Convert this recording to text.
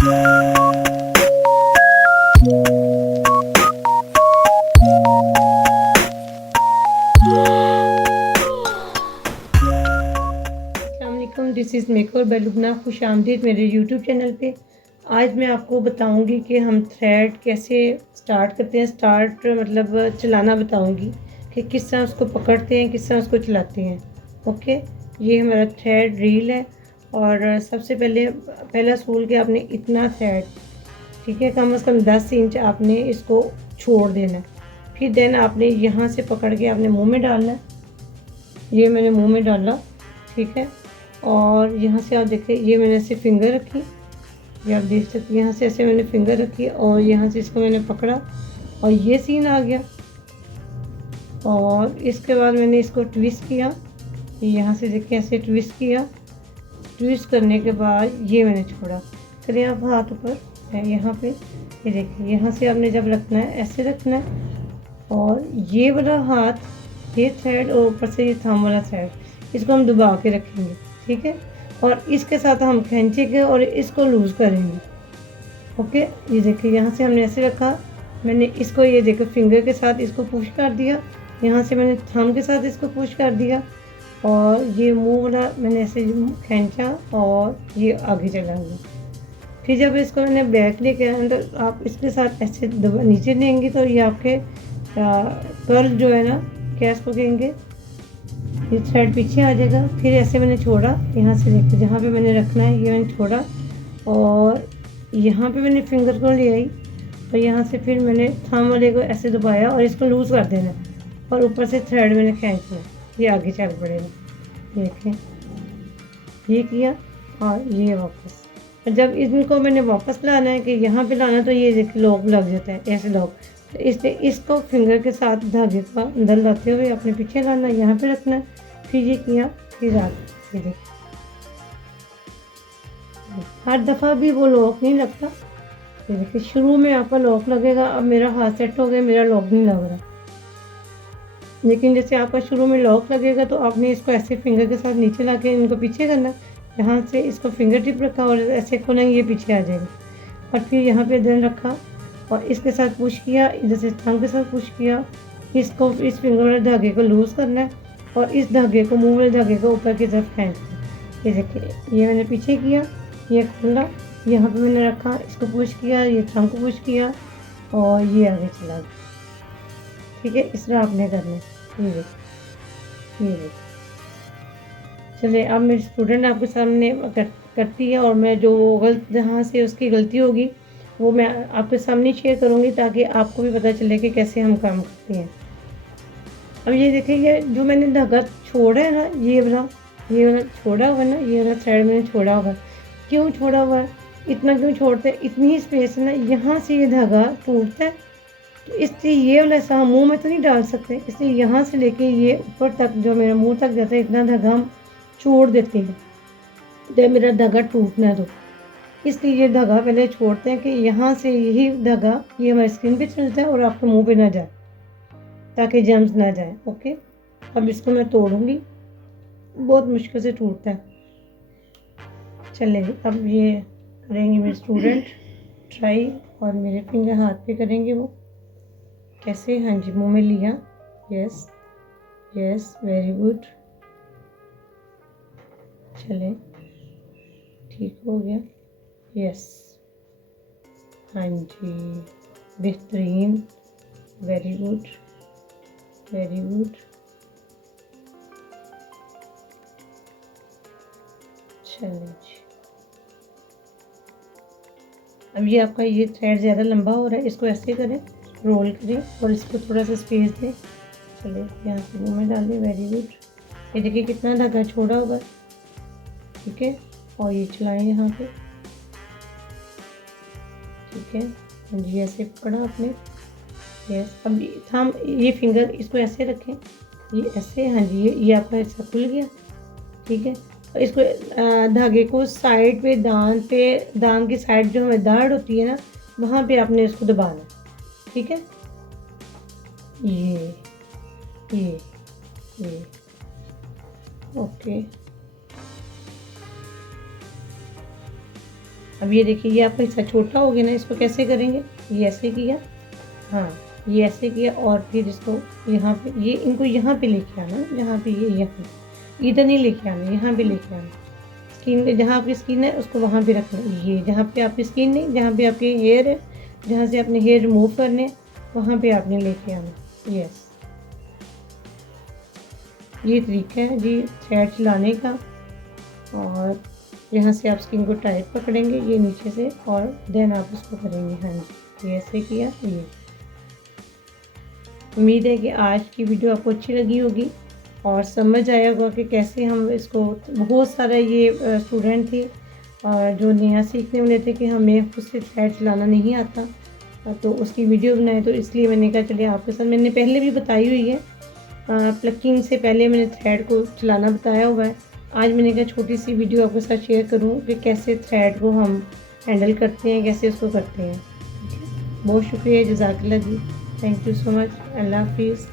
अस्सलामुअलैकुम, this is makeover by Lubna. खुश आमदीद मेरे यूट्यूब चैनल पे। आज मैं आपको बताऊंगी कि हम थ्रेड कैसे स्टार्ट करते हैं। स्टार्ट मतलब चलाना बताऊंगी कि किस तरह उसको पकड़ते हैं, किस तरह उसको चलाते हैं। ओके, ये हमारा थ्रेड रील है। और सबसे पहला सूल के आपने इतना थ्रेड, ठीक है, कम से कम 10 इंच आपने इसको छोड़ देना है। फिर देन आपने यहाँ से पकड़ के आपने मुँह में डालना है। ये मैंने मुँह में डाला, ठीक है। और यहाँ से आप देखें, ये मैंने ऐसे फिंगर रखी, ये आप देख सकते हैं। यहाँ से ऐसे मैंने फिंगर रखी और यहाँ से इसको मैंने पकड़ा और ये सीन आ गया। और इसके बाद मैंने इसको ट्विस्ट किया, यहाँ से देखें ऐसे ट्विस्ट किया। ट्विस्ट करने के बाद ये मैंने छोड़ा। करें आप हाथ ऊपर है यहाँ पे, ये देखिए। यहाँ से आपने जब रखना है ऐसे रखना है और ये वाला हाथ, ये थ्रेड और ऊपर से ये थंब वाला थ्रेड, इसको हम दबा के रखेंगे, ठीक है। और इसके साथ हम खींचेंगे और इसको लूज़ करेंगे। ओके, ये देखिए यहाँ से हमने ऐसे रखा, मैंने इसको ये देखो फिंगर के साथ इसको पुश कर दिया, यहाँ से मैंने थंब के साथ इसको पुश कर दिया और ये मुंह वाला मैंने ऐसे खींचा और ये आगे चला गया। फिर जब इसको मैंने बैक लेके आया तो आप इसके साथ ऐसे दबा नीचे लेंगे तो ये आपके कर्ल जो है ना, क्या इसको कहेंगे, ये थ्रेड पीछे आ जाएगा। फिर ऐसे मैंने छोड़ा, यहाँ से देखिए जहाँ पे मैंने रखना है ये मैंने छोड़ा और यहाँ पे मैंने फिंगर को ले आई और यहाँ से फिर मैंने थंब वाले को ऐसे दबाया और इसको लूज़ कर देना और ऊपर से थ्रेड मैंने खींचना, ये आगे चल पड़ेगा। देखें, ये किया और ये वापस। जब इनको मैंने वापस लाना है कि यहाँ पे लाना, तो ये देखिए लॉक लग जाता है, ऐसे लॉक। तो इसलिए इसको फिंगर के साथ धागे का अंदर लाते हुए अपने पीछे लाना, यहाँ पे रखना है। फिर ये किया, फिर आगे, ये देखिए। हर दफ़ा भी वो लॉक नहीं लगता। ये देखिए शुरू में आपका लॉक लगेगा। अब मेरा हाथ सेट हो गया, मेरा लॉक नहीं लग रहा। लेकिन जैसे आपका शुरू में लॉक लगेगा तो आपने इसको ऐसे फिंगर के साथ नीचे ला के इनको पीछे करना। यहाँ से इसको फिंगर टिप रखा और ऐसे खोलेंगे, ये पीछे आ जाएगा। और फिर यहाँ पे देन रखा और इसके साथ पुश किया, इधर से थंब के साथ पुश किया। इसको इस फिंगर वाले धागे को लूज़ करना है और इस धागे को, मुँह वाले धागे को ऊपर की तरफ खींचना है। ये देखिए, ये मैंने पीछे किया, ये खोला, यहाँ पे मैंने रखा, इसको पुश किया, ये थंब को पुश किया और ये आगे चला गया, ठीक है। इस तरह आपने करना है। ये देखिए, ये देखिए। चलिए, अब मेरी स्टूडेंट आपके सामने करती है और मैं जो जहाँ से उसकी गलती होगी वो मैं आपके सामने शेयर करूँगी ताकि आपको भी पता चले कि कैसे हम काम करते हैं। अब ये देखिए, ये जो मैंने धागा छोड़ा है ना, ये वाला छोड़ा हुआ है ना, ये वाला थ्रेड मैंने छोड़ा हुआ है। क्यों छोड़ा हुआ है, इतना क्यों छोड़ते हैं? इतनी ही स्पेस है ना, यहाँ से ये धागा टूटता है तो इसलिए ये वाला ऐसा हम मुँह में तो नहीं डाल सकते, इसलिए यहाँ से लेके ये ऊपर तक जो मेरे मुँह तक जाता है, इतना धागा हम छोड़ देते हैं जब मेरा धागा टूटना दो। इसलिए ये धागा पहले छोड़ते हैं कि यहाँ से यही धागा ये हमारी स्किन पे चलता है और आपके मुंह पे ना जाए, ताकि जर्म्स ना जाए। ओके, अब इसको मैं तोड़ूंगी, बहुत मुश्किल से टूटता है। चलेंगे, अब ये करेंगे मेरे स्टूडेंट ट्राई और मेरे फिंगर हाथ पे करेंगे वो कैसे। हाँ जी, मुंह में लिया, यस यस, वेरी गुड। चलें, ठीक हो गया, यस, हाँ जी, बेहतरीन, वेरी गुड, वेरी गुड। चलें जी, अब ये आपका ये थ्रेड ज़्यादा लंबा हो रहा है, इसको ऐसे करें, रोल करें और इसको थोड़ा सा स्पेस दें। चलिए, यहाँ से मुँह में डालें, वेरी गुड। ये देखिए कितना धागा छोड़ा होगा, ठीक है। और ये चलाएं यहाँ पे, ठीक है। हाँ जी, ऐसे पकड़ा आपने, यस। अब थंब, ये फिंगर इसको ऐसे रखें, ये ऐसे, हाँ जी, ये आपका ऐसा खुल गया, ठीक है। और इसको धागे को साइड पे, दान की साइड जो हमारी दाढ़ होती है ना, वहाँ पे आपने इसको दबाना, ठीक है। ये ओके, अब ये देखिए ये आपका हिस्सा छोटा हो गया ना, इसको कैसे करेंगे, ये ऐसे किया, हाँ ये ऐसे किया और फिर इसको यहाँ पे ये इनको यहाँ पे लेके आना, जहाँ पे ये यहाँ इधर नहीं लेके आना, यहाँ पे लेके आना। स्किन पे जहाँ आपकी स्किन है उसको वहाँ पे रखना, ये जहाँ पे आपकी स्किन नहीं, जहाँ पे आपके हेयर है, जहाँ से आपने हेयर रिमूव करने हैं, वहाँ पे आपने लेके आना। यस, ये तरीका है जी थ्रेड चलाने का। और यहाँ से आप स्किन को टाइट पकड़ेंगे ये नीचे से और देन आप उसको करेंगे। हाँ जी, ये ऐसे किया। ये उम्मीद है कि आज की वीडियो आपको अच्छी लगी होगी और समझ आया होगा कि कैसे हम इसको, बहुत सारा ये स्टूडेंट थे और जो नया सीखने वाले थे कि हमें खुद से थ्रेड चलाना नहीं आता, तो उसकी वीडियो बनाए, तो इसलिए मैंने कहा चलिए आपके साथ, मैंने पहले भी बताई हुई है, प्लकिंग से पहले मैंने थ्रेड को चलाना बताया हुआ है। आज मैंने कहा छोटी सी वीडियो आपके साथ शेयर करूं कि कैसे थ्रेड को हम हैंडल करते हैं, कैसे उसको करते हैं। बहुत शुक्रिया, जज़ाकल्लाह जी, थैंक यू सो मच, अल्लाह हाफिज़।